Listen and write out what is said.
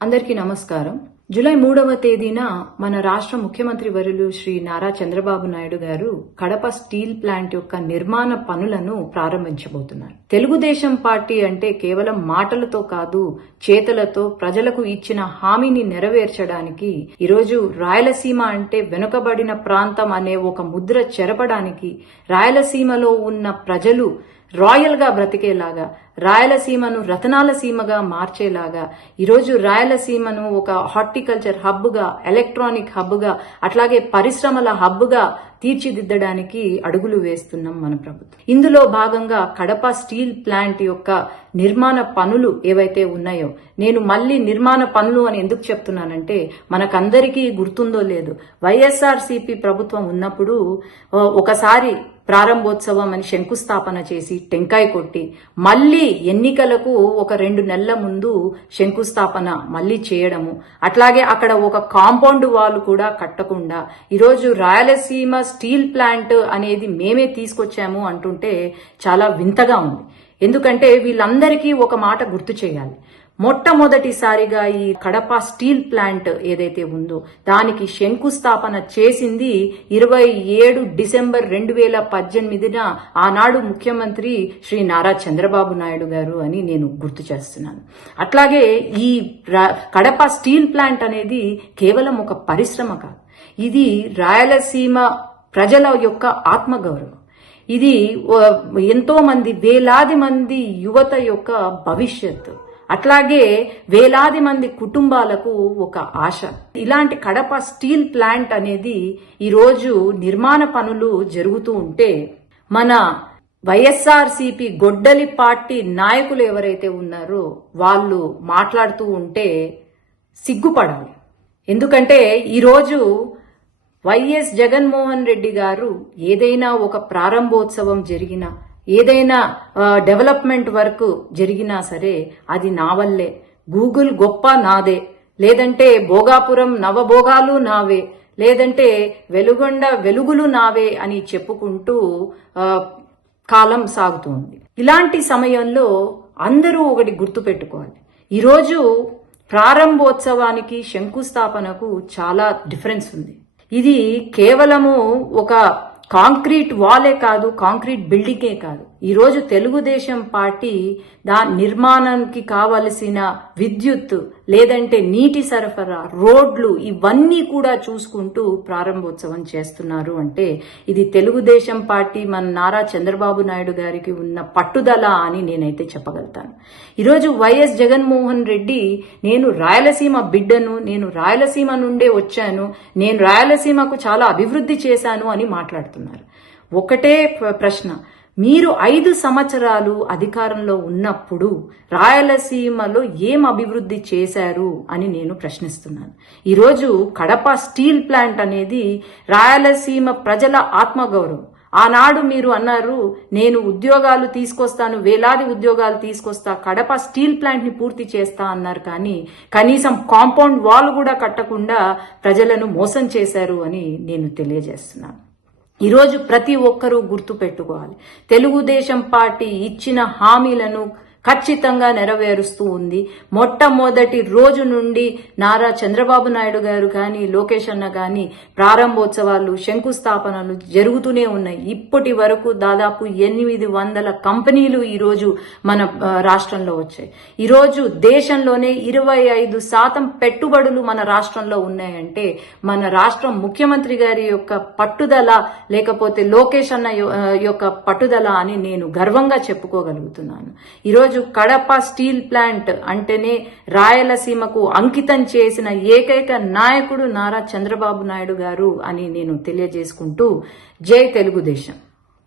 అందరికీ నమస్కారం. జూలై 3వ తేదీన మన రాష్ట్ర ముఖ్యమంత్రి వర్యులు శ్రీ నారా చంద్రబాబు నాయుడు గారు కడప స్టీల్ ప్లాంట్ యొక్క నిర్మాణ పనులను ప్రారంభించబోతున్నారు. తెలుగుదేశం పార్టీ అంటే కేవలం మాటలతో కాదు, చేతులతో ప్రజలకు ఇచ్చిన హామీని నెరవేర్చడానికి ఈరోజు రాయలసీమ అంటే వెనుకబడిన ప్రాంతం అనే ఒక ముద్ర చెరపడానికి, రాయలసీమలో ఉన్న ప్రజలు రాయల్ గా బ్రతికేలాగా, రాయలసీమను రతనాల సీమగా మార్చేలాగా, ఈరోజు రాయలసీమను ఒక హార్టికల్చర్ హబ్ గా, ఎలక్ట్రానిక్ హబ్ గా, అట్లాగే పరిశ్రమల హబ్ గా తీర్చిదిద్దడానికి అడుగులు వేస్తున్నాం మన ప్రభుత్వం. ఇందులో భాగంగా కడప స్టీల్ ప్లాంట్ యొక్క నిర్మాణ పనులు ఏవైతే ఉన్నాయో, నేను మళ్లీ నిర్మాణ పనులు అని ఎందుకు చెప్తున్నానంటే, మనకందరికీ గుర్తుందో లేదు, వైఎస్ఆర్సీపీ ప్రభుత్వం ఉన్నప్పుడు ఒకసారి ప్రారంభోత్సవం అని శంకుస్థాపన చేసి టెంకాయ కొట్టి మళ్లీ ఎన్నికలకు ఒక 2 నెలల ముందు శంకుస్థాపన మళ్లీ చేయడము, అట్లాగే అక్కడ ఒక కాంపౌండ్ వాల్ కూడా కట్టకుండా ఈరోజు రాయలసీమ స్టీల్ ప్లాంట్ అనేది మేమే తీసుకొచ్చాము అంటుంటే చాలా వింతగా ఉంది. ఎందుకంటే వీళ్ళందరికీ ఒక మాట గుర్తు చేయాలి. మొట్టమొదటిసారిగా ఈ కడప స్టీల్ ప్లాంట్ ఏదైతే ఉందో దానికి శంకుస్థాపన చేసింది 27 డిసెంబర్ 2018న ఆనాడు ముఖ్యమంత్రి శ్రీ నారా చంద్రబాబు నాయుడు గారు అని నేను గుర్తు చేస్తున్నాను. అట్లాగే ఈ కడప స్టీల్ ప్లాంట్ అనేది కేవలం ఒక పరిశ్రమ కాదు, ఇది రాయలసీమ ప్రజల యొక్క ఆత్మగౌరవం. ఇది ఎంతో మంది, వేలాది మంది యువత యొక్క భవిష్యత్తు, అట్లాగే వేలాది మంది కుటుంబాలకు ఒక ఆశ. ఇలాంటి కడప స్టీల్ ప్లాంట్ అనేది ఈరోజు నిర్మాణ పనులు జరుగుతూ ఉంటే మన వైఎస్ఆర్సీపీ గొడ్డలి పార్టీ నాయకులు ఎవరైతే ఉన్నారో వాళ్ళు మాట్లాడుతూ ఉంటే సిగ్గుపడాలి. ఎందుకంటే ఈరోజు వైఎస్ జగన్మోహన్ రెడ్డి గారు ఏదైనా ఒక ప్రారంభోత్సవం జరిగినా, ఏదైనా డెవలప్మెంట్ వర్క్ జరిగినా సరే అది నా వల్లే, గూగుల్ గొప్ప నాదే, లేదంటే భోగాపురం నవభోగాలు నావే, లేదంటే వెలుగొండ వెలుగులు నావే అని చెప్పుకుంటూ కాలం సాగుతుంది. ఇలాంటి సమయంలో అందరూ ఒకటి గుర్తుపెట్టుకోవాలి, ఈరోజు ప్రారంభోత్సవానికి శంకుస్థాపనకు చాలా డిఫరెన్స్ ఉంది. ఇది కేవలము ఒక కాంక్రీట్ వాలే కాదు, కాంక్రీట్ బిల్డింగే కాదు. ఈరోజు తెలుగుదేశం పార్టీ దాని నిర్మాణానికి కావలసిన విద్యుత్, లేదంటే నీటి సరఫరా, రోడ్లు ఇవన్నీ కూడా చూసుకుంటూ ప్రారంభోత్సవం చేస్తున్నారు అంటే ఇది తెలుగుదేశం పార్టీ మన నారా చంద్రబాబు నాయుడు గారికి ఉన్న పట్టుదల అని నేనైతే చెప్పగలుగుతాను. ఈరోజు వైఎస్ జగన్మోహన్ రెడ్డి నేను రాయలసీమ బిడ్డను, నేను రాయలసీమ నుండే వచ్చాను, నేను రాయలసీమకు చాలా అభివృద్ధి చేశాను అని మాట్లాడుతున్నారు. ఒకటే ప్రశ్న, మీరు 5 సంవత్సరాలు అధికారంలో ఉన్నప్పుడు రాయలసీమలో ఏం అభివృద్ధి చేశారు అని నేను ప్రశ్నిస్తున్నాను. ఈరోజు కడప స్టీల్ ప్లాంట్ అనేది రాయలసీమ ప్రజల ఆత్మగౌరవం. ఆనాడు మీరు అన్నారు, నేను ఉద్యోగాలు తీసుకొస్తాను, వేలాది ఉద్యోగాలు తీసుకొస్తా, కడప స్టీల్ ప్లాంట్ ని పూర్తి చేస్తా అన్నారు. కానీ కనీసం కాంపౌండ్ వాల్ కూడా కట్టకుండా ప్రజలను మోసం చేశారు అని నేను తెలియజేస్తున్నాను. ఈరోజు ప్రతి ఒక్కరూ గుర్తు పెట్టుకోవాలి, తెలుగుదేశం పార్టీ ఇచ్చిన హామీలను ఖచ్చితంగా నెరవేరుస్తూ ఉంది. మొట్టమొదటి రోజు నుండి నారా చంద్రబాబు నాయుడు గారు కానీ, లోకేష్ అన్న కానీ ప్రారంభోత్సవాలు, శంకుస్థాపనలు జరుగుతూనే ఉన్నాయి. ఇప్పటి వరకు దాదాపు 800 కంపెనీలు ఈరోజు మన రాష్ట్రంలో వచ్చాయి. ఈరోజు దేశంలోనే 25% పెట్టుబడులు మన రాష్ట్రంలో ఉన్నాయంటే మన రాష్ట్రం ముఖ్యమంత్రి గారి యొక్క పట్టుదల, లేకపోతే లోకేష్ అన్న యొక్క పట్టుదల అని నేను గర్వంగా చెప్పుకోగలుగుతున్నాను. ఈరోజు కడప స్టీల్ ప్లాంట్ అంటేనే రాయలసీమకు అంకితం చేసిన ఏకైక నాయకుడు నారా చంద్రబాబు నాయుడు గారు అని నేను తెలియజేసుకుంటూ జై తెలుగుదేశం.